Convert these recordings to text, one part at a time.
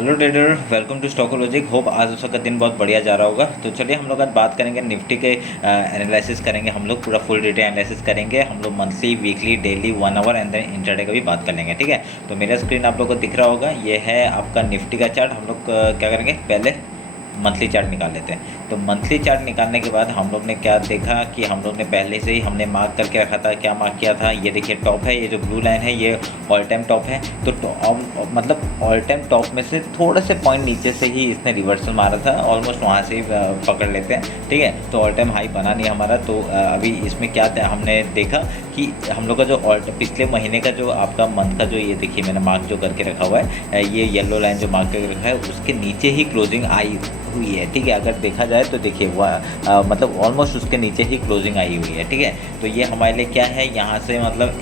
Hello trader, welcome to Stockologic. Hope आज उसका दिन बहुत बढ़िया जा रहा होगा। तो चलिए हम लोग आज बात करेंगे निफ्टी के एनालिसिस करेंगे। हम लोग पूरा फुल डिटेल एनालिसिस करेंगे। हम लोग monthly, weekly, daily, 1 hour and then intraday का भी बात कर लेंगे। ठीक है, तो मेरा स्क्रीन आप लोग को दिख रहा होगा, ये है आपका निफ्टी का चार्ट। हम लोग क्या करेंगे, पहले मंथली चार्ट निकाल लेते हैं। तो मंथली चार्ट निकालने के बाद हम लोग ने क्या देखा कि हम लोग ने पहले से ही हमने मार्क करके रखा था। क्या मार्क किया था, ये देखिए टॉप है, ये जो ब्लू लाइन है ये ऑल टाइम टॉप है। तो मतलब ऑल टाइम टॉप में से थोड़े से पॉइंट नीचे से ही इसने रिवर्सल मारा था, ऑलमोस्ट वहाँ से ही पकड़ लेते हैं। ठीक है, तो ऑल टाइम हाई बना नहीं हमारा। तो अभी इसमें क्या था, हमने देखा कि हम लोग का जो पिछले महीने का जो आपका मंथ का जो, ये देखिए मैंने मार्क जो करके रखा हुआ है, ये येलो लाइन जो मार्क करके रखा है उसके नीचे ही क्लोजिंग आई हुई है। ठीक है, अगर देखा जाए तो देखिए मतलब ऑलमोस्ट उसके नीचे ही क्लोजिंग आई हुई है। ठीक है, तो ये हमारे लिए क्या है, यहाँ से मतलब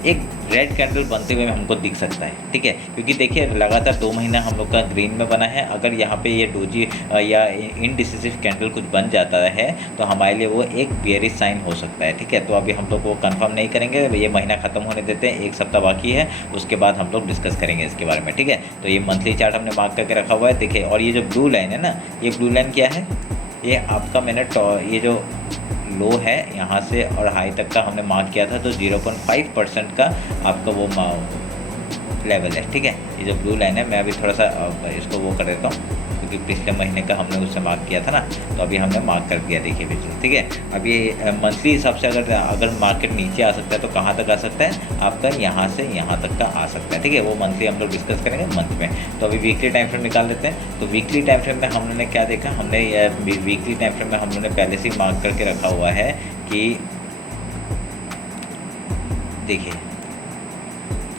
एक रेड कैंडल बनते हुए हमको दिख सकता है। ठीक है, क्योंकि देखिए लगातार 2 महीना हम लोग का ग्रीन में बना है। अगर यहाँ पे ये डोजी या इनडिसिसिव कैंडल कुछ बन जाता है तो हमारे लिए वो एक बेयरिश साइन हो सकता है। ठीक है, तो अभी हम लोग वो कंफर्म नहीं करेंगे, ये महीना ख़त्म होने देते हैं, 1 सप्ताह बाकी है, उसके बाद हम लोग डिस्कस करेंगे इसके बारे में। ठीक है, तो ये मंथली चार्ट हमने मार्क करके रखा हुआ है। देखिए, और ये जो ब्लू लाइन है ना, ये ब्लू लाइन क्या है, ये आपका मैंने ये जो लो है यहाँ से और हाई तक का हमने मार्क किया था, तो 0.5% का आपका वो लेवल है। ठीक है, ये जो ब्लू लाइन है, मैं अभी थोड़ा सा इसको वो कर देता हूँ क्योंकि पिछले महीने का हमने उससे मार्क किया था ना, तो अभी हमने मार्क कर दिया। देखिए बिल्कुल ठीक है। अभी मंथली हिसाब से अगर मार्केट नीचे आ सकता है तो कहाँ तक आ सकता है, आपका यहाँ से यहाँ तक का आ सकता है। ठीक है, वो मंथली हम लोग डिस्कस करेंगे मंथ में। तो अभी वीकली टाइम फ्रेम निकाल लेते हैं। तो वीकली टाइम फ्रेम में हम लोगों ने क्या देखा, हमने वीकली टाइम फ्रेम में हम लोगों ने पहले से ही मार्क करके रखा हुआ है कि देखिए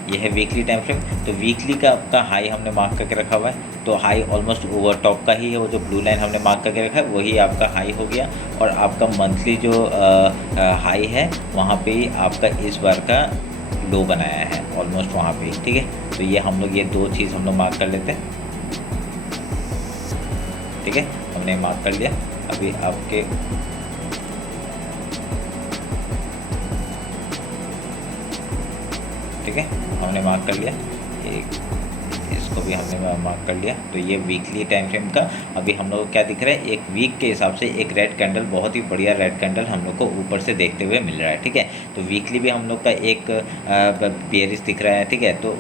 ये है वीकली टाइम फ्रेम। तो वीकली का आपका हाई हमने मार्क करके रखा हुआ है, तो हाई ऑलमोस्ट ओवर टॉप का ही है, वो जो ब्लू लाइन हमने मार्क करके रखा है वही आपका हाई हो गया। और आपका मंथली जो हाई है वहाँ पे ही आपका इस बार का लो बनाया है ऑलमोस्ट वहाँ पे। ठीक है, तो ये हम लोग ये 2 चीज़ हम लोग मार्क कर लेते हैं। ठीक है, हमने मार्क कर लिया। अभी आपके ठीक है, हमने मार्क कर लिया, एक इसको भी हमने मार्क कर लिया। तो ये वीकली टाइम फ्रेम का अभी हम लोग को क्या दिख रहा है, एक वीक के हिसाब से एक रेड कैंडल, बहुत ही बढ़िया रेड कैंडल हम लोग को ऊपर से देखते हुए मिल रहा है। ठीक है, तो वीकली भी हम लोग का एक बेयरिश दिख रहा है। ठीक है, तो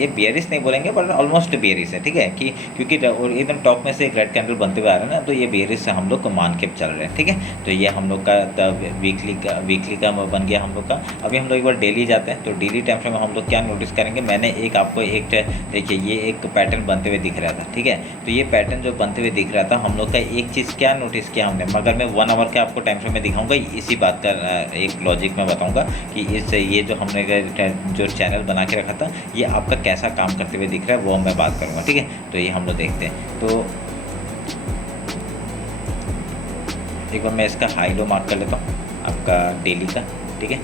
ये बेयरिश नहीं बोलेंगे बट ऑलमोस्ट बेयरिश है। ठीक है, कि क्योंकि एकदम टॉप में से एक रेड कैंडल बनते हुए आ रहा है ना, तो ये बेयरिश से हम लोग को मान के चल रहे हैं। ठीक है, तो ये हम लोग का वीकली का बन गया हम लोग का। अभी हम लोग एक बार डेली जाते हैं। तो डेली टाइम फ्रेम में हम लोग क्या नोटिस करेंगे, मैंने एक आपको एक देखिए ये एक पैटर्न बनते हुए दिख रहा था। ठीक है, तो ये पैटर्न जो बनते हुए दिख रहा था, हम लोग का एक चीज़ क्या नोटिस किया हमने, मगर मैं 1 आवर के आपको टाइम फ्रेम में दिखाऊंगा, इसी बात का एक लॉजिक में बताऊंगा कि ये जो हमने जो चैनल बना के रखा था ये आपका कैसा काम करते हुए दिख रहा है, वो मैं बात करूँगा। ठीक है, तो ये हम लोग देखते हैं। तो एक बार मैं इसका हाई लो मार्क कर लेता हूँ आपका डेली का। ठीक है,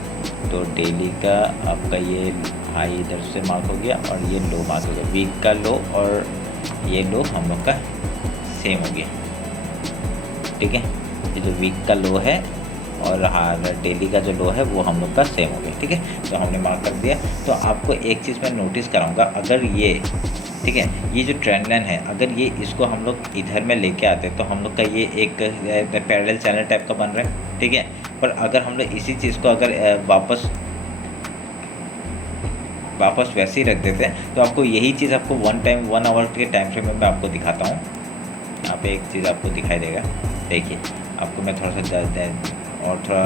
तो डेली का आपका ये हाई इधर से मार्क हो गया और ये लो मार्क हो गया। वीक का लो और ये लो हम लोग का सेम हो गया। ठीक है, ये जो वीक का लो है और हाँ डेली का जो लो है वो हम लोग का सेम हो गया। ठीक है, तो हमने मार्क कर दिया। तो आपको एक चीज़ मैं नोटिस कराऊंगा, अगर ये ठीक है, ये जो ट्रेंड लाइन है, अगर ये इसको हम लोग इधर में लेके आते तो हम लोग का ये एक पैरेलल चैनल टाइप का बन रहा है। ठीक है, पर अगर हम लोग इसी चीज़ को अगर वापस वैसे ही रख देते हैं तो आपको यही चीज़ आपको 1 आवर के टाइम फ्रेम में मैं आपको दिखाता हूँ। यहाँ पे एक चीज़ आपको दिखाई देगा, देखिए आपको मैं थोड़ा सा और थोड़ा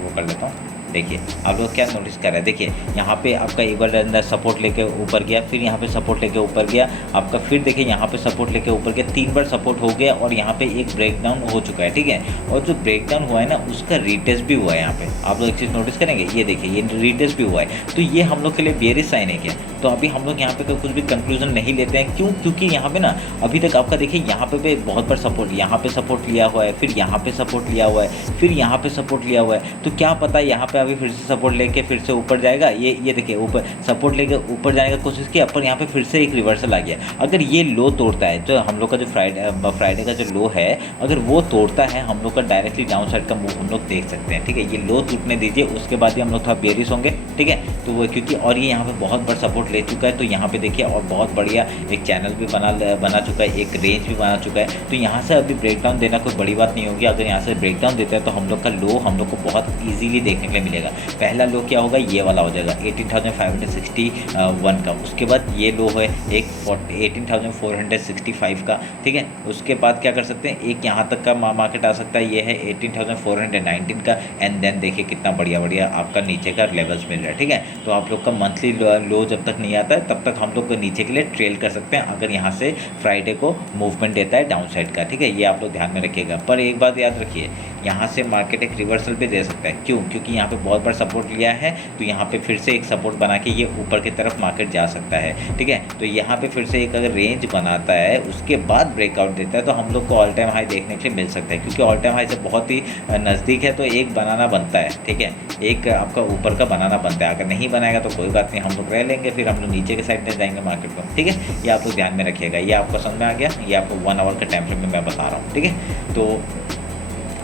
वो कर लेता हूँ। देखिए आप लोग क्या नोटिस कर रहे हैं, देखिए यहाँ पे आपका एक बार अंदर सपोर्ट लेके ऊपर गया, फिर यहाँ पे सपोर्ट लेके ऊपर गया आपका, फिर देखिए यहाँ पे सपोर्ट लेके ऊपर गया, 3 बार सपोर्ट हो गया और यहाँ पे एक ब्रेकडाउन हो चुका है। ठीक है, और जो ब्रेकडाउन हुआ है ना उसका रीटेस्ट भी हुआ है। यहाँ पे आप लोग एक चीज़ नोटिस करेंगे, ये देखिए ये रीटेस्ट भी हुआ है। तो ये हम लोग के लिए बेयरिश साइन है क्या, तो अभी हम लोग यहाँ पे कुछ भी कंक्लूजन नहीं लेते हैं। क्यों, क्योंकि यहाँ पे ना अभी तक आपका देखिए यहाँ पे बहुत बार सपोर्ट, यहाँ पे सपोर्ट लिया हुआ है, फिर यहाँ पे सपोर्ट लिया हुआ है, फिर यहाँ पे सपोर्ट लिया हुआ है। तो क्या पता यहाँ पे अभी फिर से सपोर्ट लेके फिर से ऊपर जाएगा। ये देखिए ऊपर सपोर्ट लेके ऊपर जाने का कोशिश किया, पर यहाँ पे फिर से एक रिवर्सल आ गया। अगर ये लो तोड़ता है तो हम लोग का जो फ्राइडे का जो लो है, अगर वो तोड़ता है हम लोग का डायरेक्टली डाउन साइड का मूव हम लोग देख सकते हैं। ठीक है, ये लो टूटने दीजिए, उसके बाद ही हम लोग थोड़ा बेयरिश होंगे। ठीक है, तो वो क्योंकि और ये यहाँ पे बहुत बड़ा सपोर्ट सपोर्ट ले चुका है। तो यहाँ पे देखिए और बहुत बढ़िया एक चैनल भी बना चुका है, एक रेंज भी बना चुका है। तो यहाँ से अभी ब्रेकडाउन देना कोई बड़ी बात नहीं होगी। अगर यहाँ से ब्रेकडाउन देता है तो हम लोग का लो हम लोग को बहुत ईजिली देखने के लिए मिलेगा। पहला लो क्या होगा, ये वाला हो जाएगा 18,561 का। उसके बाद ये लो है एक 18,465 का, ठीक है। उसके बाद क्या कर सकते हैं, एक यहाँ तक का मार्केट आ सकता है, ये है 18,419 का। एंड देन देखिए कितना बढ़िया बढ़िया आपका नीचे का लेवल्स मिल रहा है, ठीक है। तो आप लोग का मंथली लो जब तक नहीं आता है तब तक हम लोग को नीचे के लिए ट्रेल कर सकते हैं, अगर यहाँ से फ्राइडे को मूवमेंट देता है डाउन साइड का, ठीक है। ये आप लोग ध्यान में रखिएगा। पर एक बात याद रखिए, यहाँ से मार्केट एक रिवर्सल भी दे सकता है। क्यों? क्योंकि यहाँ पे बहुत बड़ा सपोर्ट लिया है, तो यहाँ पे फिर से एक सपोर्ट बना के ये ऊपर की तरफ मार्केट जा सकता है, ठीक है। तो यहाँ पे फिर से एक अगर रेंज बनाता है उसके बाद ब्रेकआउट देता है तो हम लोग को ऑल टाइम हाई देखने के लिए मिल सकता है, क्योंकि ऑल टाइम हाई से बहुत ही नज़दीक है। तो एक बनाना बनता है, ठीक है, एक आपका ऊपर का बनाना बनता है। अगर नहीं बनाएगा तो कोई बात नहीं, हम लोग रह लेंगे, फिर हम लोग नीचे के साइड में जाएंगे मार्केट को, ठीक है। ये आप लोग ध्यान में रखिएगा। ये आपको समझ में आ गया? ये आपको 1 आवर के टाइम फ्रेम में मैं बता रहा हूँ, ठीक है। तो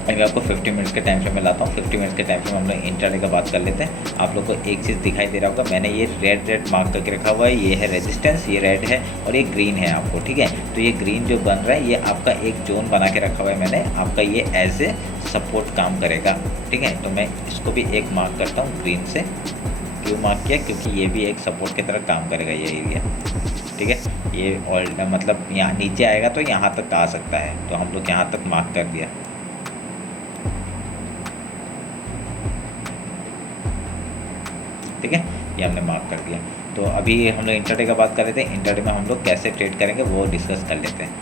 अभी आपको 50 मिनट्स के टाइम फ्रेम में लाता हूँ। 50 मिनट्स के टाइम फ्रेम हम लोग इंट्राडे का बात कर लेते हैं। आप लोग को एक चीज़ दिखाई दे रहा होगा, मैंने ये रेड मार्क करके रखा हुआ है। ये है रेजिस्टेंस, ये रेड है और ये ग्रीन है आपको, ठीक है। तो ये ग्रीन जो बन रहा है ये आपका एक जोन बना के रखा हुआ है मैंने, आपका ये एज ए सपोर्ट काम करेगा, ठीक है। तो मैं इसको भी एक मार्क करता हूँ ग्रीन से। क्यों मार्क किया? क्योंकि ये भी एक सपोर्ट की तरह काम करेगा ये एरिया, ठीक है। ये ऑल मतलब यहाँ नीचे आएगा तो यहाँ तक आ सकता है, तो हम लोग यहाँ तक मार्क कर दिया, ठीक है। ये हमने मार्क कर दिया। तो अभी हम लोग इंट्राडे का बात कर रहे थे। इंट्राडे में हम लोग कैसे ट्रेड करेंगे वो डिस्कस कर लेते हैं।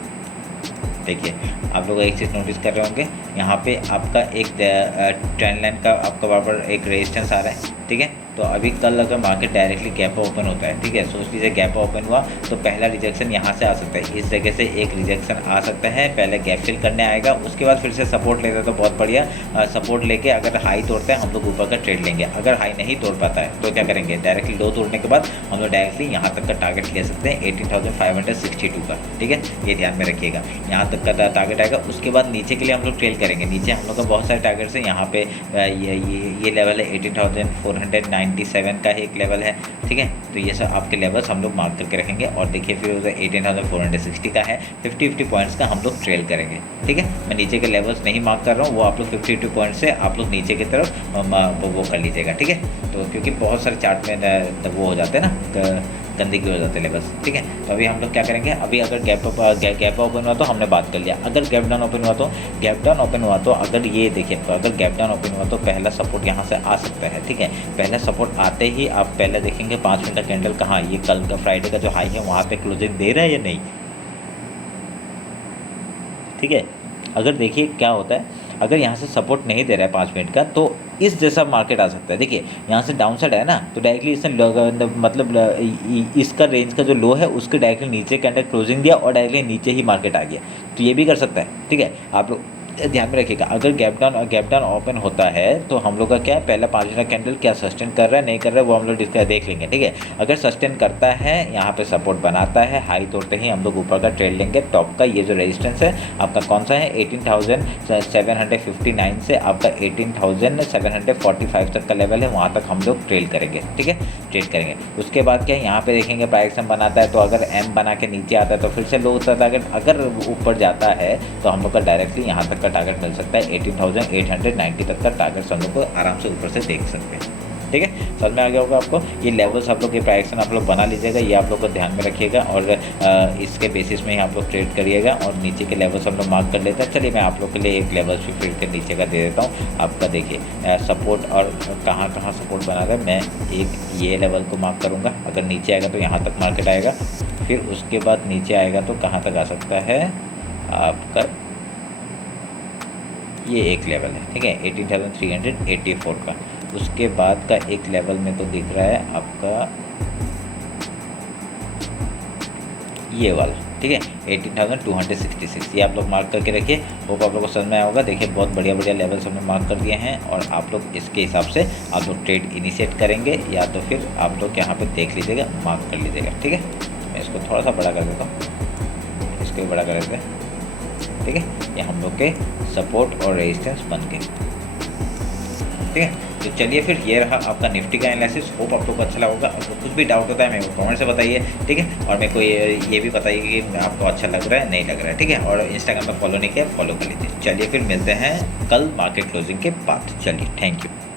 देखिए आप लोग एक चीज़ नोटिस कर रहे होंगे, यहाँ पे आपका एक ट्रेंड लाइन का आपका बराबर एक रेजिस्टेंस आ रहा है, ठीक है। तो अभी कल अगर मार्केट डायरेक्टली गैप ओपन होता है, ठीक है, सोच लीजिए गैप ओपन हुआ तो पहला रिजेक्शन यहाँ से आ सकता है, इस जगह से एक रिजेक्शन आ सकता है, पहले गैप फिल करने आएगा, उसके बाद फिर से सपोर्ट लेता है तो बहुत बढ़िया सपोर्ट लेके अगर हाई तोड़ते हैं हम लोग ऊपर का ट्रेड लेंगे। अगर हाई नहीं तोड़ पाता है तो क्या करेंगे, डायरेक्टली लो तोड़ने के बाद हम लोग डायरेक्टली यहाँ तक का टारगेट ले सकते हैं 18,562 का, ठीक है। ये ध्यान में रखिएगा, यहाँ तक का टारगेट आएगा। उसके बाद नीचे के लिए हम लोग ट्रेल करेंगे। नीचे हम लोग का बहुत सारे टारगेट्स हैं, यहाँ पे ये लेवल है 18,497 का एक लेवल है, ठीक है। तो ये सब आपके लेवल्स हम लोग मार्क करके रखेंगे। और देखिए फिर उधर 18,460 का है, 50 पॉइंट्स का हम लोग ट्रेल करेंगे, ठीक है। मैं नीचे के लेवल्स नहीं मार्क कर रहा हूँ, वो आप लोग 50 पॉइंट से आप लोग नीचे की तरफ वो कर लीजिएगा, ठीक है। तो क्योंकि बहुत सारे चार्ट में वो हो जाते हैं ना, गंदगी हो जाते हैं लेवल्स, ठीक है। तो अभी हम लोग क्या करेंगे, अभी अगर गैप ओपन हुआ तो हमने बात कर लिया। अगर गैप डाउन ओपन हुआ तो अगर ये देखिए, अगर गैप डाउन ओपन हुआ तो पहला सपोर्ट यहाँ से आ सकता है, ठीक है। पहला सपोर्ट आते ही आप पहले देखेंगे 5 मिनट का कैंडल कहाँ, ये कल का फ्राइडे का जो हाई है वहाँ पे क्लोजिंग दे रहा है या नहीं, ठीक है। अगर देखिए क्या होता है, अगर यहाँ से सपोर्ट नहीं दे रहा है 5 मिनट का तो इस जैसा मार्केट आ सकता है। देखिए यहाँ से डाउन साइड है ना, तो डायरेक्टली इसने मतलब इसका रेंज का जो लो है उसके डायरेक्टली नीचे कैंडल क्लोजिंग दिया और डायरेक्टली नीचे ही मार्केट आ गया, तो ये भी कर सकता है, ठीक है। आप लोग ध्यान में रखिएगा, अगर गैप डाउन ओपन होता है तो हम लोग का क्या है, पहला 5 मिनट कैंडल क्या सस्टेन कर रहा है नहीं कर रहा है वो हम लोग देख लेंगे, ठीक है। अगर सस्टेन करता है, यहाँ पे सपोर्ट बनाता है, हाई तोड़ते ही हम लोग ऊपर का ट्रेड लेंगे। टॉप का ये जो रेजिस्टेंस है आपका कौन सा है, 18,759 से आपका 18,745 तक का लेवल है, वहाँ तक हम लोग ट्रेड करेंगे, ठीक है, ट्रेड करेंगे। उसके बाद क्या है, यहाँ पे देखेंगे प्राइस एम बनाता है, तो अगर एम बना के नीचे आता है तो फिर से लो होता है, अगर ऊपर जाता है तो हम लोग का डायरेक्टली यहाँ तक का टारगेट मिल सकता है 18,890 तक का टारगेट हम लोग को आराम से ऊपर से देख सकते हैं, ठीक है। समझ में आ गया होगा आपको। ये लेवल्स आप लोग, ये प्राइस आप लोग बना लीजिएगा, ये आप लोग को ध्यान में रखिएगा और इसके बेसिस में ही आप लोग ट्रेड करिएगा। और नीचे के लेवल्स हम लोग मार्क कर लेते हैं। चलिए मैं आप लोग के लिए एक लेवल्स भी फिर के नीचे का दे देता हूँ। आपका देखिए सपोर्ट और कहाँ सपोर्ट बना रहा है, मैं एक ये लेवल को मार्क करूँगा। अगर नीचे आएगा तो यहाँ तक मार्केट आएगा, फिर उसके बाद नीचे आएगा तो कहाँ तक आ सकता है आपका, ये एक लेवल है, ठीक है, 18,384 का। उसके बाद का एक लेवल में तो दिख रहा है आपका ये वाला, ठीक है, 18,266। ये आप लोग मार्क करके रखिए। होप आप लोग को समझ में आया होगा। देखिए बहुत बढ़िया लेवल्स हमने मार्क कर दिए हैं और आप लोग इसके हिसाब से आप लोग ट्रेड इनिशिएट करेंगे या तो फिर आप लोग यहाँ पे देख लीजिएगा, मार्क कर लीजिएगा, ठीक है। मैं इसको थोड़ा सा बड़ा कर देता हूँ, इसको भी बड़ा कर देते हैं, ठीक है। ये हम लोग के सपोर्ट और रेजिस्टेंस बन गए। ठीक है। तो चलिए फिर ये रहा आपका निफ्टी का एनालिसिस। होप आप लोग को अच्छा लगा होगा। आपको कुछ भी डाउट होता है मेरे को कमेंट से बताइए, ठीक है। और मेरे को ये भी बताइए कि आपको अच्छा लग रहा है नहीं लग रहा है, ठीक है। और इंस्टाग्राम पे फॉलो नहीं किया, फॉलो कर लीजिए। चलिए फिर मिलते हैं कल मार्केट क्लोजिंग के बाद। चलिए, थैंक यू।